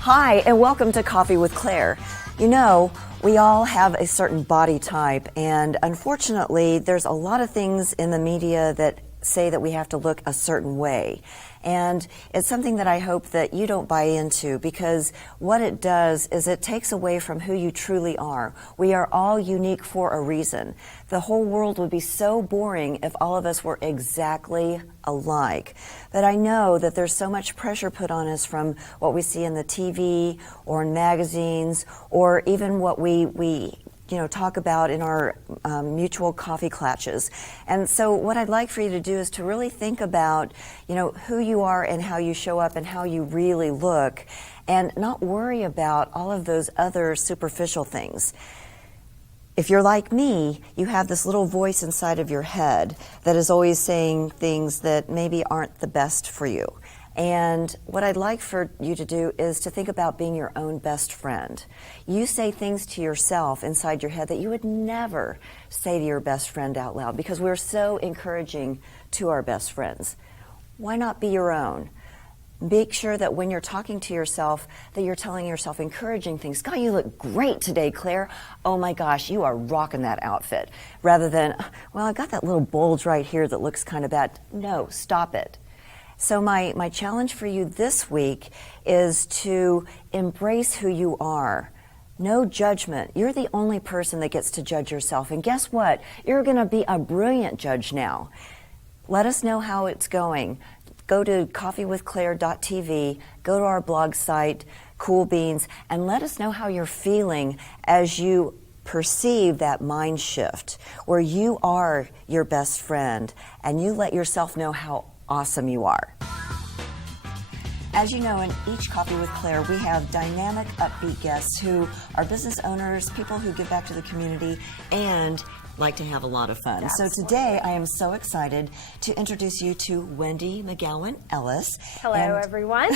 Hi, and welcome to Coffee with Claire. You know, we all have a certain body type, and unfortunately, there's a lot of things in the media that say that we have to look a certain way. And it's something that I hope that you don't buy into, because what it does is it takes away from who you truly are. We are all unique for a reason. The whole world would be so boring if all of us were exactly alike. But I know that there's so much pressure put on us from what we see in the TV or in magazines, or even what we talk about in our mutual coffee clutches. And so what I'd like for you to do is to really think about, who you are and how you show up and how you really look, and not worry about all of those other superficial things. If you're like me, you have this little voice inside of your head that is always saying things that maybe aren't the best for you. And what I'd like for you to do is to think about being your own best friend. You say things to yourself inside your head that you would never say to your best friend out loud, because we're so encouraging to our best friends. Why not be your own? Make sure that when you're talking to yourself, that you're telling yourself encouraging things. God, you look great today, Claire. Oh my gosh, you are rocking that outfit. Rather than, well, I got that little bulge right here that looks kind of bad. No, stop it. So my challenge for you this week is to embrace who you are. No judgment. You're the only person that gets to judge yourself. And guess what? You're going to be a brilliant judge now. Let us know how it's going. Go to coffeewithclaire.tv, go to our blog site, Cool Beans, and let us know how you're feeling as you perceive that mind shift where you are your best friend and you let yourself know how awesome you are. As you know, in each Coffee with Claire, we have dynamic, upbeat guests who are business owners, people who give back to the community, and like to have a lot of fun. Absolutely. So today, I am so excited to introduce you to Wendi McGowan-Ellis. Hello, everyone.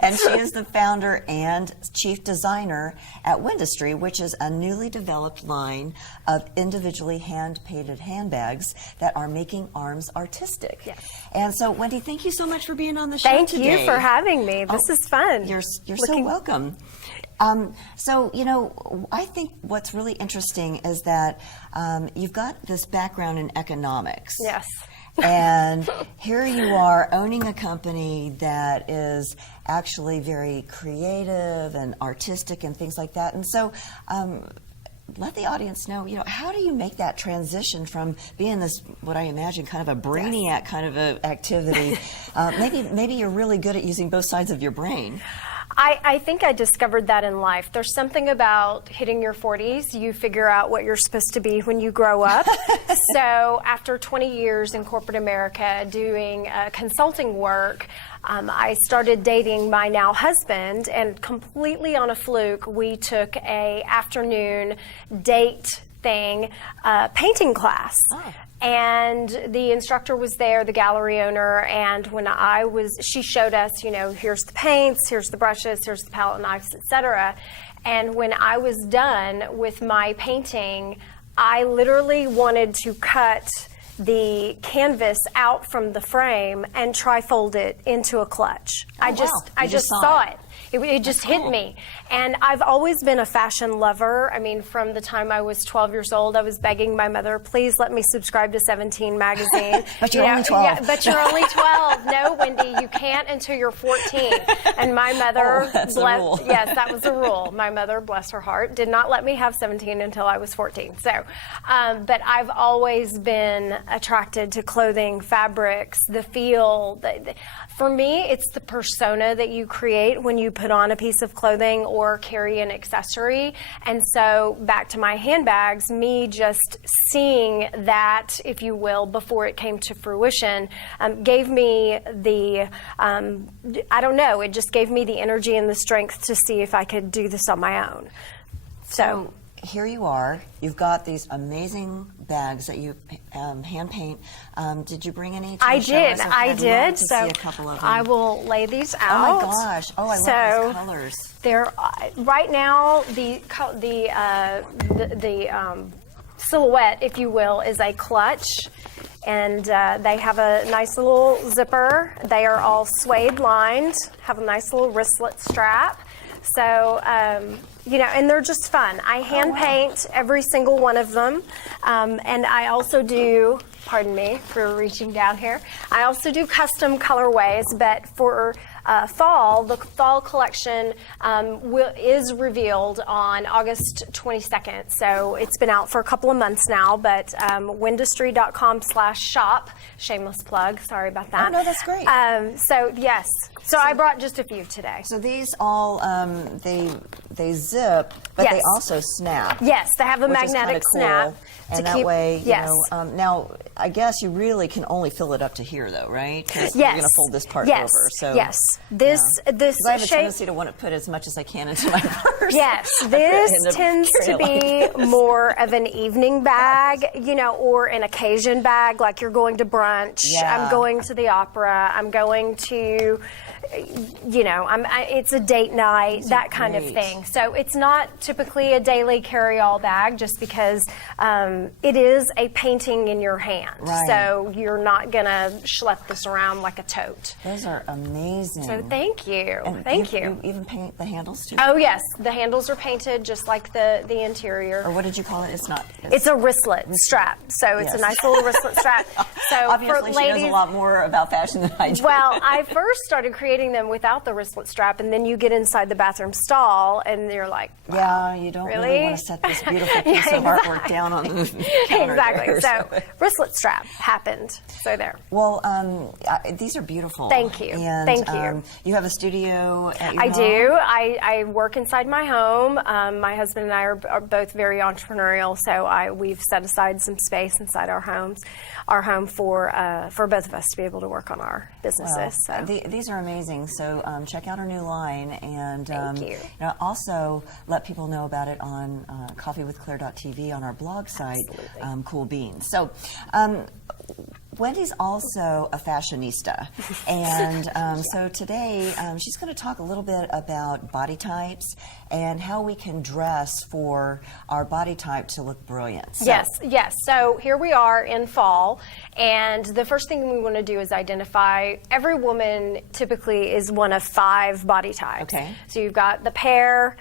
And she is the founder and chief designer at Wendistry, which is a newly developed line of individually hand-painted handbags that are making arms artistic. Yes. And so, Wendi, thank you so much for being on the show today. Thank you for having me. This is fun. You're so welcome. I think what's really interesting is that you've got this background in economics. Yes. And here you are owning a company that is actually very creative and artistic and things like that. And so let the audience know, how do you make that transition from being this, what I imagine, kind of a brainiac kind of a activity? Maybe you're really good at using both sides of your brain. I think I discovered that in life. There's something about hitting your 40s. You figure out what you're supposed to be when you grow up. So after 20 years in corporate America doing consulting work, I started dating my now husband, and completely on a fluke, we took a afternoon date thing, painting class. Oh. And the instructor was there, the gallery owner, and when she showed us, here's the paints, here's the brushes, here's the palette knives, etc. And when I was done with my painting, I literally wanted to cut the canvas out from the frame and tri-fold it into a clutch. Oh, I just saw it. It just hit me. And I've always been a fashion lover. I mean, from the time I was 12 years old, I was begging my mother, please let me subscribe to 17 magazine. But you're only 12. Yeah, but you're only 12. No, Wendi, you can't until you're 14. And my mother, that's a rule. Yes, that was a rule. My mother, bless her heart, did not let me have 17 until I was 14. So, but I've always been attracted to clothing, fabrics, the feel. For me, it's the persona that you create when you put on a piece of clothing or carry an accessory. And so back to my handbags, me just seeing that, if you will, before it came to fruition, gave me the, it just gave me the energy and the strength to see if I could do this on my own. So here you are. You've got these amazing bags that you hand paint. Did you bring any? I did. I'd love to see a couple of them. I will lay these out. Oh my gosh! Oh, I love these colors. They're right now the silhouette, if you will, is a clutch. And they have a nice little zipper. They are all suede lined, have a nice little wristlet strap. So, you know, and they're just fun. I hand paint every single one of them. And I also do, pardon me for reaching down here, I also do custom colorways, but for fall, the fall collection is revealed on August 22nd. So it's been out for a couple of months now, but windustry.com/shop, shameless plug, sorry about that. Oh, no, that's great. So yes, so I brought just a few today. So these all, they zip, but they also snap. Yes, they have a which magnetic is cool. snap. And that way, you know, now I guess you really can only fill it up to here, though, right? Because you're going to fold this part over. So yes, this I have a shape, tendency to want to put as much as I can into my purse. Yes, this tends to be more of an evening bag, you know, or an occasion bag, like you're going to brunch. Yeah. I'm going to the opera. I'm going to, you know, it's a date night, that kind of thing. So it's not typically a daily carry-all bag, just because it is a painting in your hand. Right. So you're not going to schlep this around like a tote. Those are amazing. So thank you. And Thank you. You even paint the handles too? Oh yes, the handles are painted just like the interior. Or what did you call it? It's not. It's a wristlet strap. So it's a nice little wristlet strap. So obviously for ladies, she knows a lot more about fashion than I do. Well, I first started creating them without the wristlet strap, and then you get inside the bathroom stall, and you're like, wow, yeah, you don't really want to set this beautiful piece of artwork down on the counter. Exactly. There, so wristlet strap happened. So there. Well, these are beautiful. Thank you. And, Thank you. You have a studio at your I home? do. I work inside my home. My husband and I are both very entrepreneurial, so we've set aside some space inside our home for both of us to be able to work on our businesses. Well, these are amazing. So check out our new line, and Thank you. Also let people know about it on coffeewithclaire.tv on our blog site, Cool Beans. So. Wendy's also a fashionista, and so today she's going to talk a little bit about body types and how we can dress for our body type to look brilliant. So. Yes. So here we are in fall, and the first thing we want to do is identify every woman typically is one of 5 body types. Okay. So you've got the pear,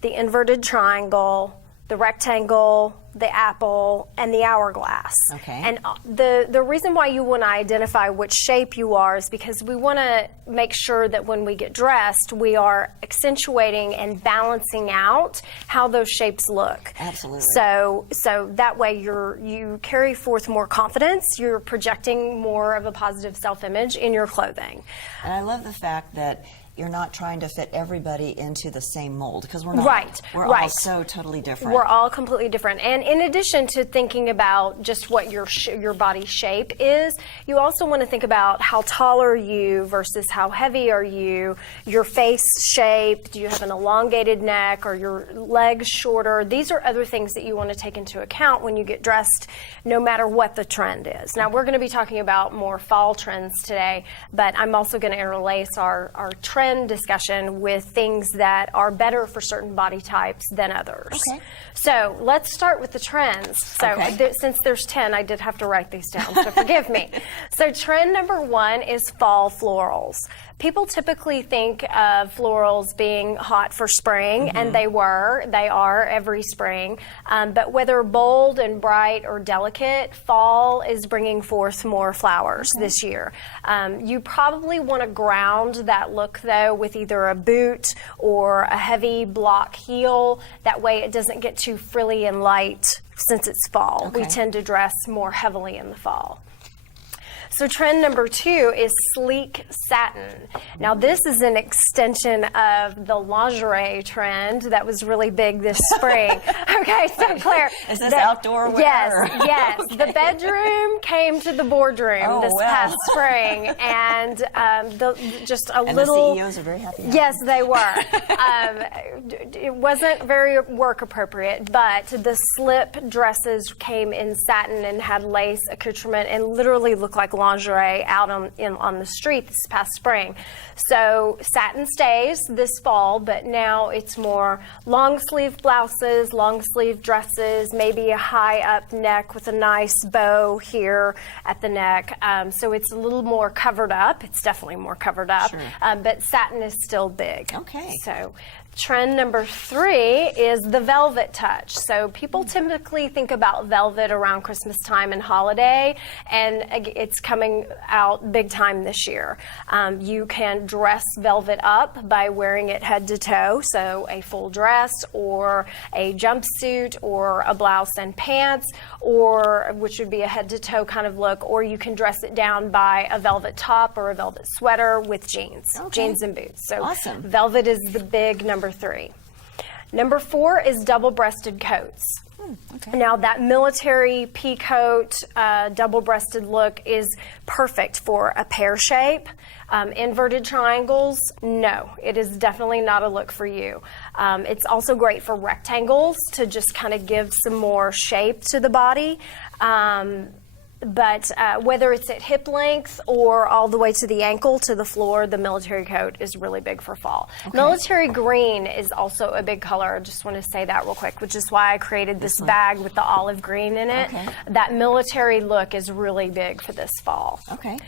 the inverted triangle, the rectangle, the apple, and the hourglass. Okay. And the reason why you want to identify which shape you are is because we want to make sure that when we get dressed, we are accentuating and balancing out how those shapes look. Absolutely. So that way you carry forth more confidence. You're projecting more of a positive self-image in your clothing. And I love the fact that you're not trying to fit everybody into the same mold, because we're not. Right. We're all so totally different. We're all completely different. And in addition to thinking about just what your body shape is, you also want to think about how tall are you versus how heavy are you, your face shape, do you have an elongated neck, or your legs shorter? These are other things that you want to take into account when you get dressed, no matter what the trend is. Now, we're going to be talking about more fall trends today, but I'm also going to interlace our trend discussion with things that are better for certain body types than others. Okay. So let's start with the trends. So since there's 10, I did have to write these down, so forgive me. So trend number 1 is fall florals. People typically think of florals being hot for spring, and they are every spring. But whether bold and bright or delicate, fall is bringing forth more flowers this year. You probably want to ground that look, though, with either a boot or a heavy block heel. That way it doesn't get too frilly and light since it's fall. We tend to dress more heavily in the fall. So trend number 2 is sleek satin. Now this is an extension of the lingerie trend that was really big this spring. Okay, so Claire. Is this outdoor wear? Yes. Okay. The bedroom came to the boardroom this past spring, and just a little. The CEOs are very happy. Yes, they were. It wasn't very work appropriate, but the slip dresses came in satin and had lace accoutrement and literally looked like lingerie out on the street this past spring. So satin stays this fall, but now it's more long sleeve blouses, long sleeve dresses, maybe a high up neck with a nice bow here at the neck. So it's a little more covered up. It's definitely more covered up, sure. But satin is still big. Okay. So trend number 3 is the velvet touch. So people typically think about velvet around Christmas time and holiday, and it's coming out big time this year. You can dress velvet up by wearing it head to toe, so a full dress or a jumpsuit or a blouse and pants, or which would be a head to toe kind of look, or you can dress it down by a velvet top or a velvet sweater with jeans, jeans and boots. So awesome. Velvet is the big number 3. Number 4 is double-breasted coats. Okay. Now that military pea coat, double-breasted look is perfect for a pear shape. Inverted triangles, no, it is definitely not a look for you. It's also great for rectangles to just kind of give some more shape to the body. But whether it's at hip length or all the way to the ankle, to the floor, the military coat is really big for fall. Okay. Military green is also a big color. I just want to say that real quick, which is why I created this bag with the olive green in it. Okay. That military look is really big for this fall. Okay.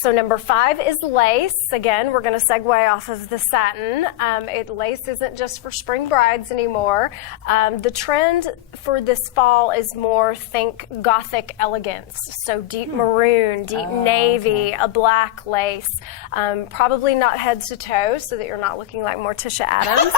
So number 5 is lace. Again, we're going to segue off of the satin. Lace isn't just for spring brides anymore. The trend for this fall is more, think gothic elegance. So deep maroon, deep navy, a black lace. Probably not head to toe so that you're not looking like Morticia Adams.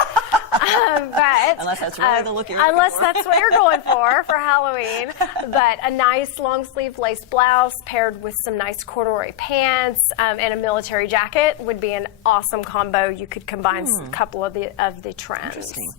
But unless that's really the look you're looking unless for. that's what you're going for Halloween. But a nice long sleeve lace blouse paired with some nice corduroy pants and a military jacket would be an awesome combo. You could combine a couple of the trends. Interesting.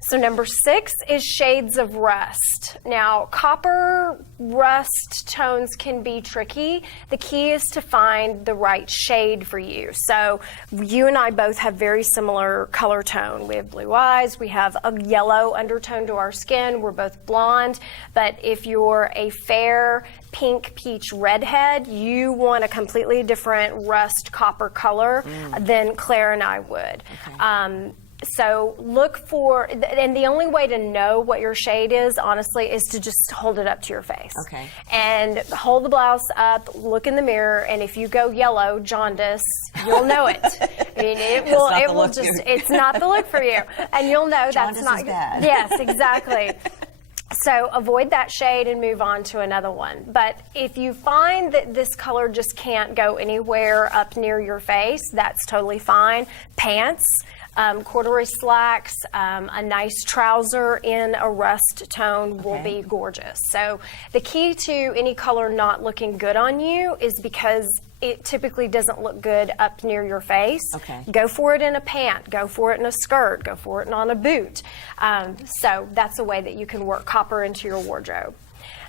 So number 6 is shades of rust. Now, copper rust tones can be tricky. The key is to find the right shade for you. So you and I both have very similar color tone. We have blue eyes. We have a yellow undertone to our skin. We're both blonde. But if you're a fair pink, peach, redhead, you want a completely different rust copper color than Claire and I would. Okay. So look for, and the only way to know what your shade is, honestly, is to just hold it up to your face. Okay. And hold the blouse up, look in the mirror, and if you go yellow, jaundice, you'll know it. I mean, it's not the look for you. And you'll know jaundice that's not is bad. Yes, exactly. So avoid that shade and move on to another one. But if you find that this color just can't go anywhere up near your face, that's totally fine. Pants, corduroy slacks, a nice trouser in a rust tone will be gorgeous. So the key to any color not looking good on you is because it typically doesn't look good up near your face. Okay. Go for it in a pant, go for it in a skirt, go for it on a boot. So that's a way that you can work copper into your wardrobe.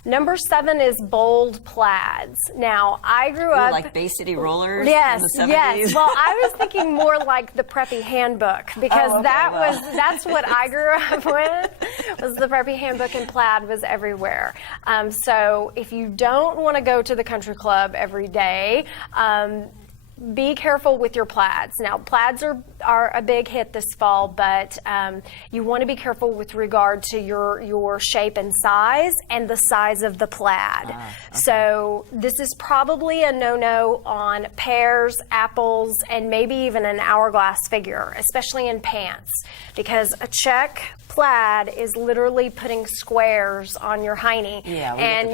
Number 7 is bold plaids. Now, I grew up... like Bay City Rollers yes, from the 70s? Yes. Well, I was thinking more like the Preppy Handbook, because that's what I grew up with, was the Preppy Handbook, and plaid was everywhere. So if you don't want to go to the country club every day, be careful with your plaids. Now, plaids are a big hit this fall, but you want to be careful with regard to your shape and size and the size of the plaid. Okay. So this is probably a no-no on pears, apples, and maybe even an hourglass figure, especially in pants, because a check plaid is literally putting squares on your hiney, and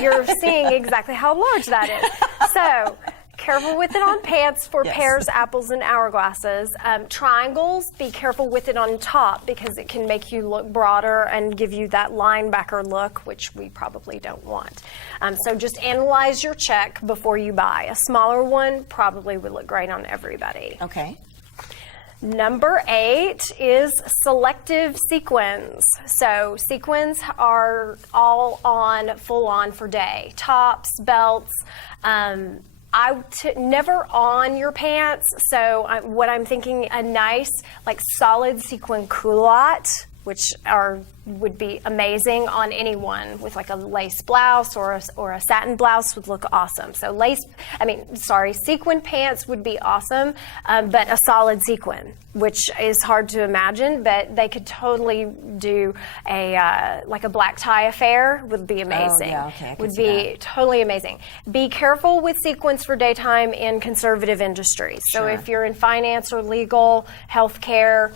you're seeing exactly how large that is. So careful with it on pants for pears, apples, and hourglasses. Triangles, be careful with it on top, because it can make you look broader and give you that linebacker look, which we probably don't want. So just analyze your check before you buy. A smaller one probably would look great on everybody. Okay. Number 8 is selective sequins. So sequins are all on, full on for day. Tops, belts, never on your pants. So what I'm thinking, a nice, like, solid sequin culotte which would be amazing on anyone with like a lace blouse or a satin blouse would look awesome. So sequin pants would be awesome, but a solid sequin, which is hard to imagine, but they could totally do a black tie affair would be amazing. Oh, yeah, okay, would be totally amazing. Be careful with sequins for daytime in conservative industries. So Sure. if you're in finance or legal, healthcare,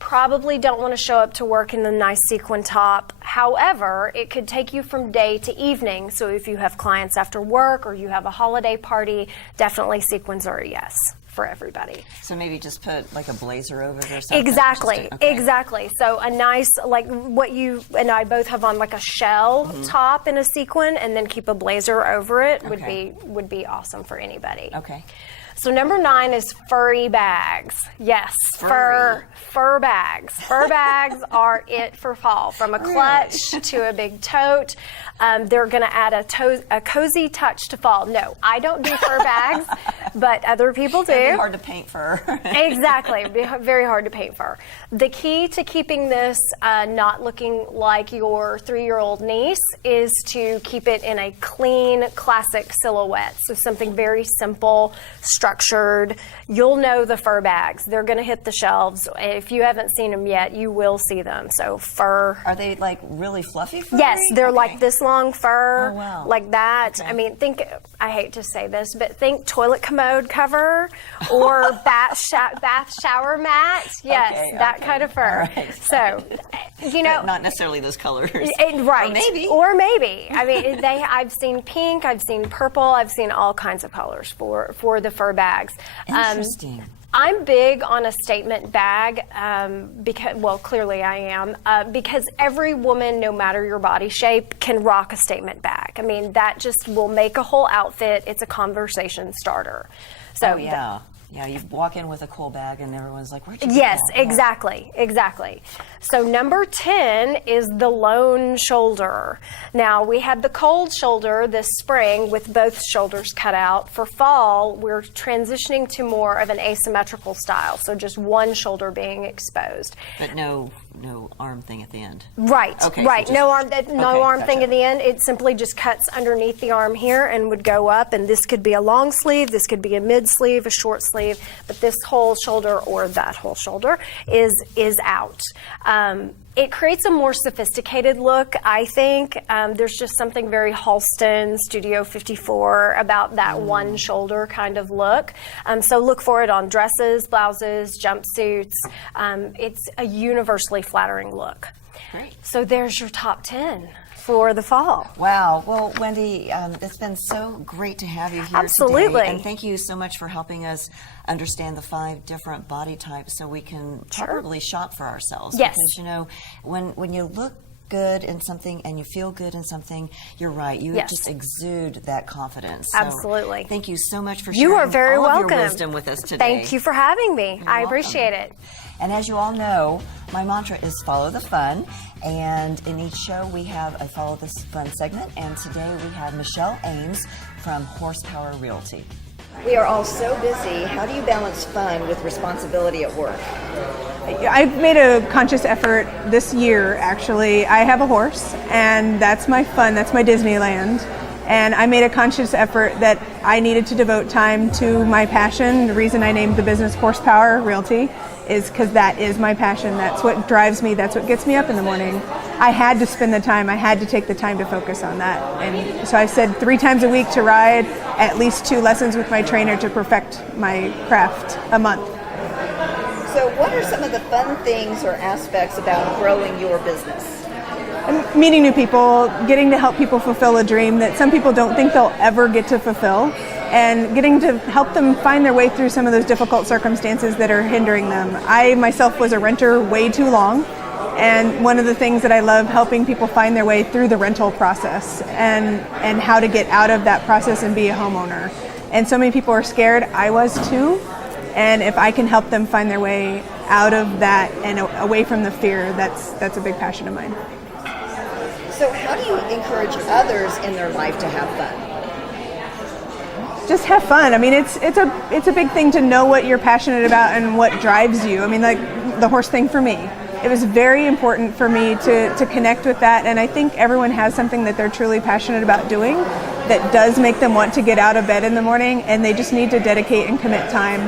probably don't want to show up to work in the nice sequin top. However, it could take you from day to evening. So if you have clients after work or you have a holiday party, definitely sequins are a yes for everybody. So maybe just put like a blazer over it or something? Exactly, exactly. So a nice, like what you and I both have on, like a shell top in a sequin, and then keep a blazer over it would be awesome for anybody. Okay. So number 9 is furry bags. Yes, fur bags. Fur bags are it for fall. From a clutch to a big tote, they're going to add a cozy touch to fall. No, I don't do fur bags, but other people do. It'd be hard to paint fur. Exactly, it'd be very hard to paint fur. The key to keeping this not looking like your 3-year-old niece is to keep it in a clean, classic silhouette. So something very simple, structured. You'll know the fur bags. They're going to hit the shelves. If you haven't seen them yet, you will see them. So fur. Are they like really fluffy fur? Yes, they're like this long fur, Oh, wow. like that. Okay. I mean, I hate to say this, but think toilet commode cover or bath shower mat. Yes, that kind of fur. All right. So, But not necessarily those colors. Right. Or maybe. Or maybe. I mean, I've seen pink, I've seen purple, I've seen all kinds of colors for the fur bags. Interesting. I'm big on a statement bag because clearly I am, because every woman, no matter your body shape, can rock a statement bag. I mean, that just will make a whole outfit. It's a conversation starter. So Yeah, you walk in with a cool bag and everyone's like, where'd you get yes, that? exactly. So number 10 is the lone shoulder. Now, we had the cold shoulder this spring with both shoulders cut out. For fall, we're transitioning to more of an asymmetrical style, so just one shoulder being exposed. But no arm thing at the end. Right, Okay, right. so No arm gotcha. thing at the end. It simply just cuts underneath the arm here and would go up. And this could be a long sleeve, this could be a mid sleeve, a short sleeve, but this whole shoulder or that whole shoulder is out. It creates a more sophisticated look, I think. There's just something very Halston, Studio 54 about that one shoulder kind of look. So look for it on dresses, blouses, jumpsuits. It's a universally flattering look. Great. So there's your top 10 for the fall. Wow. Well, Wendi, it's been so great to have you here Absolutely. today. And thank you so much for helping us understand the 5 different body types so we can probably shop for ourselves. Yes. Because, when you look good in something and you feel good in something, you're right. You just exude that confidence. So Absolutely. Thank you so much for sharing You are very all welcome. of your wisdom with us today. Thank you for having me. I welcome. appreciate it. And as you all know, my mantra is follow the fun. And in each show, we have a follow the fun segment. And today we have Michelle Ames from Horsepower Realty. We are all so busy. How do you balance fun with responsibility at work? I've made a conscious effort this year, actually. I have a horse, and that's my fun, that's my Disneyland. And I made a conscious effort that I needed to devote time to my passion. The reason I named the business Horsepower Realty is because that is my passion. That's what drives me. That's what gets me up in the morning. I had to spend the time. I had to take the time to focus on that. And so I said 3 times a week to ride, at least 2 lessons with my trainer to perfect my craft a month. So what are some of the fun things or aspects about growing your business? Meeting new people, getting to help people fulfill a dream that some people don't think they'll ever get to fulfill, and getting to help them find their way through some of those difficult circumstances that are hindering them. I myself was a renter way too long, and one of the things that I love helping people find their way through the rental process and how to get out of that process and be a homeowner. And so many people are scared. I was too. And if I can help them find their way out of that and away from the fear, that's a big passion of mine. So how do you encourage others in their life to have fun? Just have fun. I mean, it's a big thing to know what you're passionate about and what drives you. I mean, like the horse thing for me. it was very important for me to connect with that. And I think everyone has something that they're truly passionate about doing that does make them want to get out of bed in the morning, and they just need to dedicate and commit time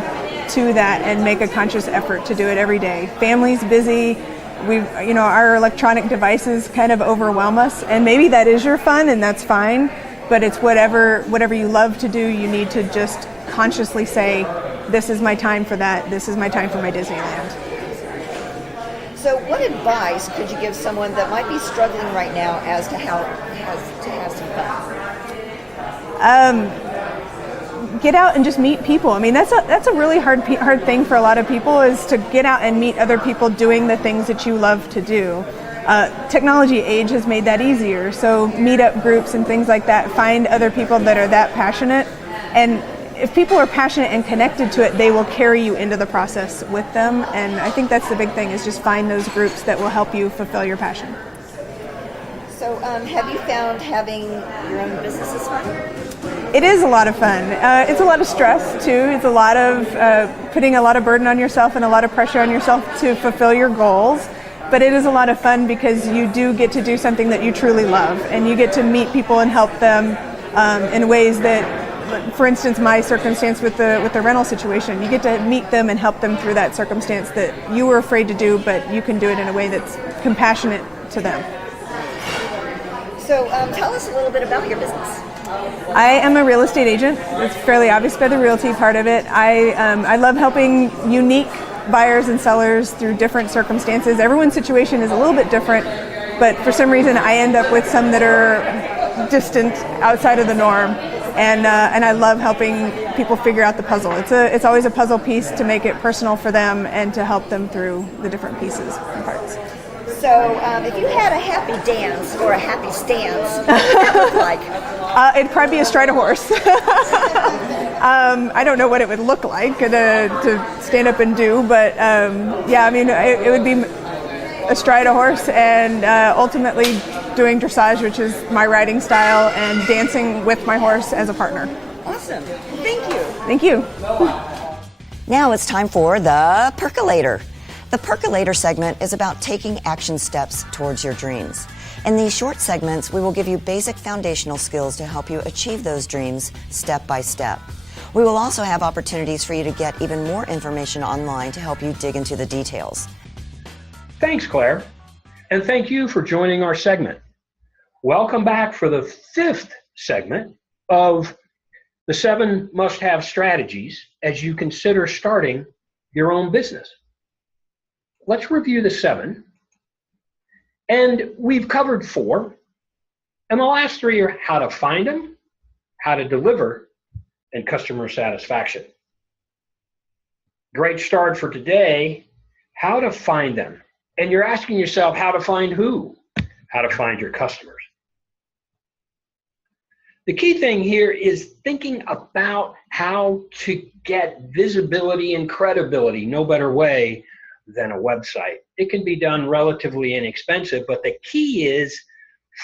to that and make a conscious effort to do it every day. Family's busy. Our electronic devices kind of overwhelm us, and maybe that is your fun, and that's fine, but it's whatever you love to do, you need to just consciously say, this is my time for that, this is my time for my Disneyland. So what advice could you give someone that might be struggling right now as to how to have some fun? Get out and just meet people. I mean, that's a really hard thing for a lot of people, is to get out and meet other people doing the things that you love to do. Technology age has made that easier, so meetup groups and things like that, find other people that are that passionate, and if people are passionate and connected to it, they will carry you into the process with them, and I think that's the big thing, is just find those groups that will help you fulfill your passion. So have you found having your own business is fun? It is a lot of fun. It's a lot of stress too. It's a lot of putting a lot of burden on yourself and a lot of pressure on yourself to fulfill your goals. But it is a lot of fun because you do get to do something that you truly love, and you get to meet people and help them in ways that, for instance, my circumstance with the rental situation, you get to meet them and help them through that circumstance that you were afraid to do, but you can do it in a way that's compassionate to them. So tell us a little bit about your business. I am a real estate agent. It's fairly obvious by the realty part of it. I love helping unique buyers and sellers through different circumstances. Everyone's situation is a little bit different, but for some reason I end up with some that are distant, outside of the norm, and I love helping people figure out the puzzle. It's always a puzzle piece to make it personal for them and to help them through the different pieces and parts. So if you had a happy dance or a happy stance, what would that look like? It'd probably be astride a horse. I don't know what it would look like to stand up and do, but it would be astride a horse and ultimately doing dressage, which is my riding style, and dancing with my horse as a partner. Awesome. Thank you. Thank you. Now it's time for the Percolator. The Percolator segment is about taking action steps towards your dreams. In these short segments, we will give you basic foundational skills to help you achieve those dreams step by step. We will also have opportunities for you to get even more information online to help you dig into the details. Thanks, Claire. And thank you for joining our segment. Welcome back for the 5th segment of the 7 must-have strategies as you consider starting your own business. Let's review the 7. And we've covered 4. And the last 3 are how to find them, how to deliver, and customer satisfaction. Great start for today, how to find them. And you're asking yourself, how to find who? How to find your customers. The key thing here is thinking about how to get visibility and credibility. No better way than a website. It can be done relatively inexpensive, but the key is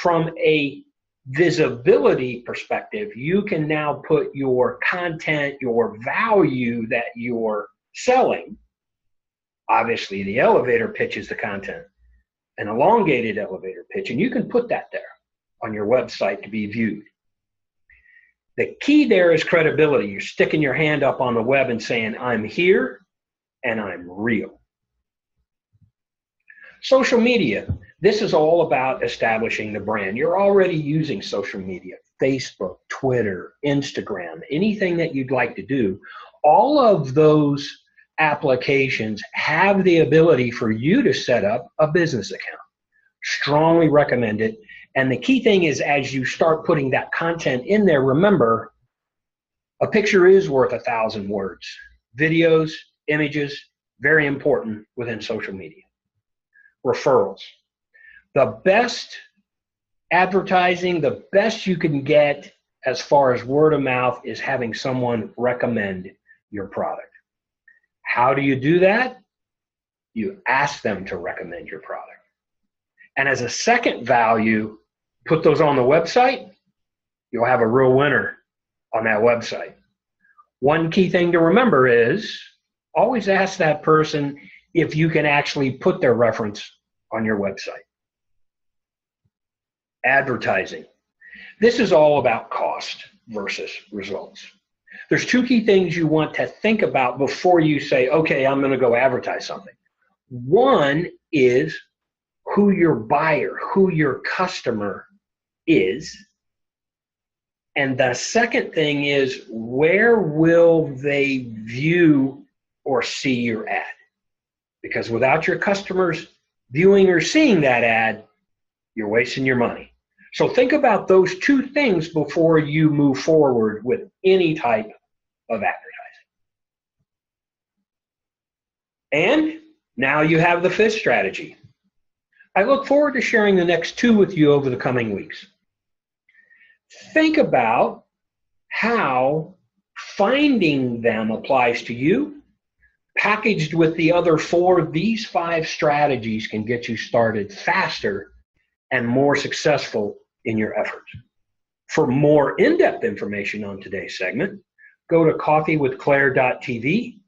from a visibility perspective, you can now put your content, your value that you're selling. Obviously, the elevator pitch is the content, an elongated elevator pitch, and you can put that there on your website to be viewed. The key there is credibility. You're sticking your hand up on the web and saying, I'm here and I'm real. Social media. This is all about establishing the brand. You're already using social media, Facebook, Twitter, Instagram, anything that you'd like to do. All of those applications have the ability for you to set up a business account. Strongly recommend it. And the key thing is, as you start putting that content in there, remember, a picture is worth 1,000 words. Videos, images, very important within social media. Referrals. The best advertising, the best you can get as far as word of mouth is having someone recommend your product. How do you do that? You ask them to recommend your product. And as a second value, put those on the website, you'll have a real winner on that website. One key thing to remember is always ask that person, if you can actually put their reference on your website. Advertising. This is all about cost versus results. There's two key things you want to think about before you say, okay, I'm going to go advertise something. One is who your buyer, who your customer is. And the second thing is, where will they view or see your ad? Because without your customers viewing or seeing that ad, you're wasting your money. So think about those two things before you move forward with any type of advertising. And now you have the fifth strategy. I look forward to sharing the next two with you over the coming weeks. Think about how finding them applies to you. Packaged with the other four, these 5 strategies can get you started faster and more successful in your efforts. For more in-depth information on today's segment, go to coffeewithclaire.tv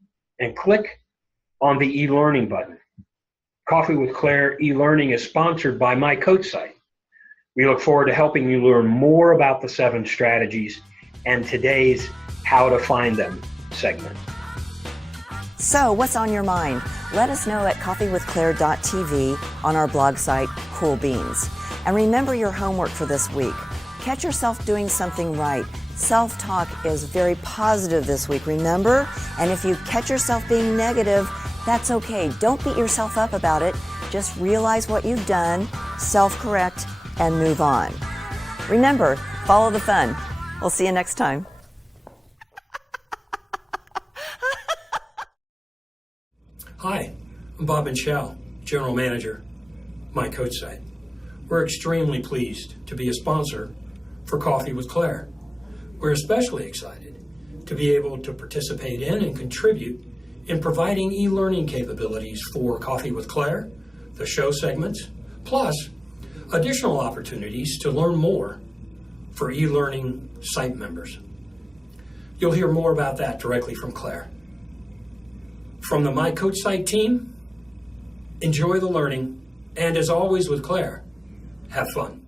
and click on the e-learning button. Coffee with Claire e-learning is sponsored by My Coat site. We look forward to helping you learn more about the 7 strategies and today's How to Find Them segment. So, what's on your mind? Let us know at coffeewithclaire.tv on our blog site, Cool Beans. And remember your homework for this week. Catch yourself doing something right. Self-talk is very positive this week, remember? And if you catch yourself being negative, that's okay. Don't beat yourself up about it. Just realize what you've done, self-correct, and move on. Remember, follow the fun. We'll see you next time. Hi, I'm Bob Michelle, General Manager, My Coat site. We're extremely pleased to be a sponsor for Coffee with Claire. We're especially excited to be able to participate in and contribute in providing e-learning capabilities for Coffee with Claire, the show segments, plus additional opportunities to learn more for e-learning site members. You'll hear more about that directly from Claire. From the My Coat site team, enjoy the learning, and as always with Claire, have fun.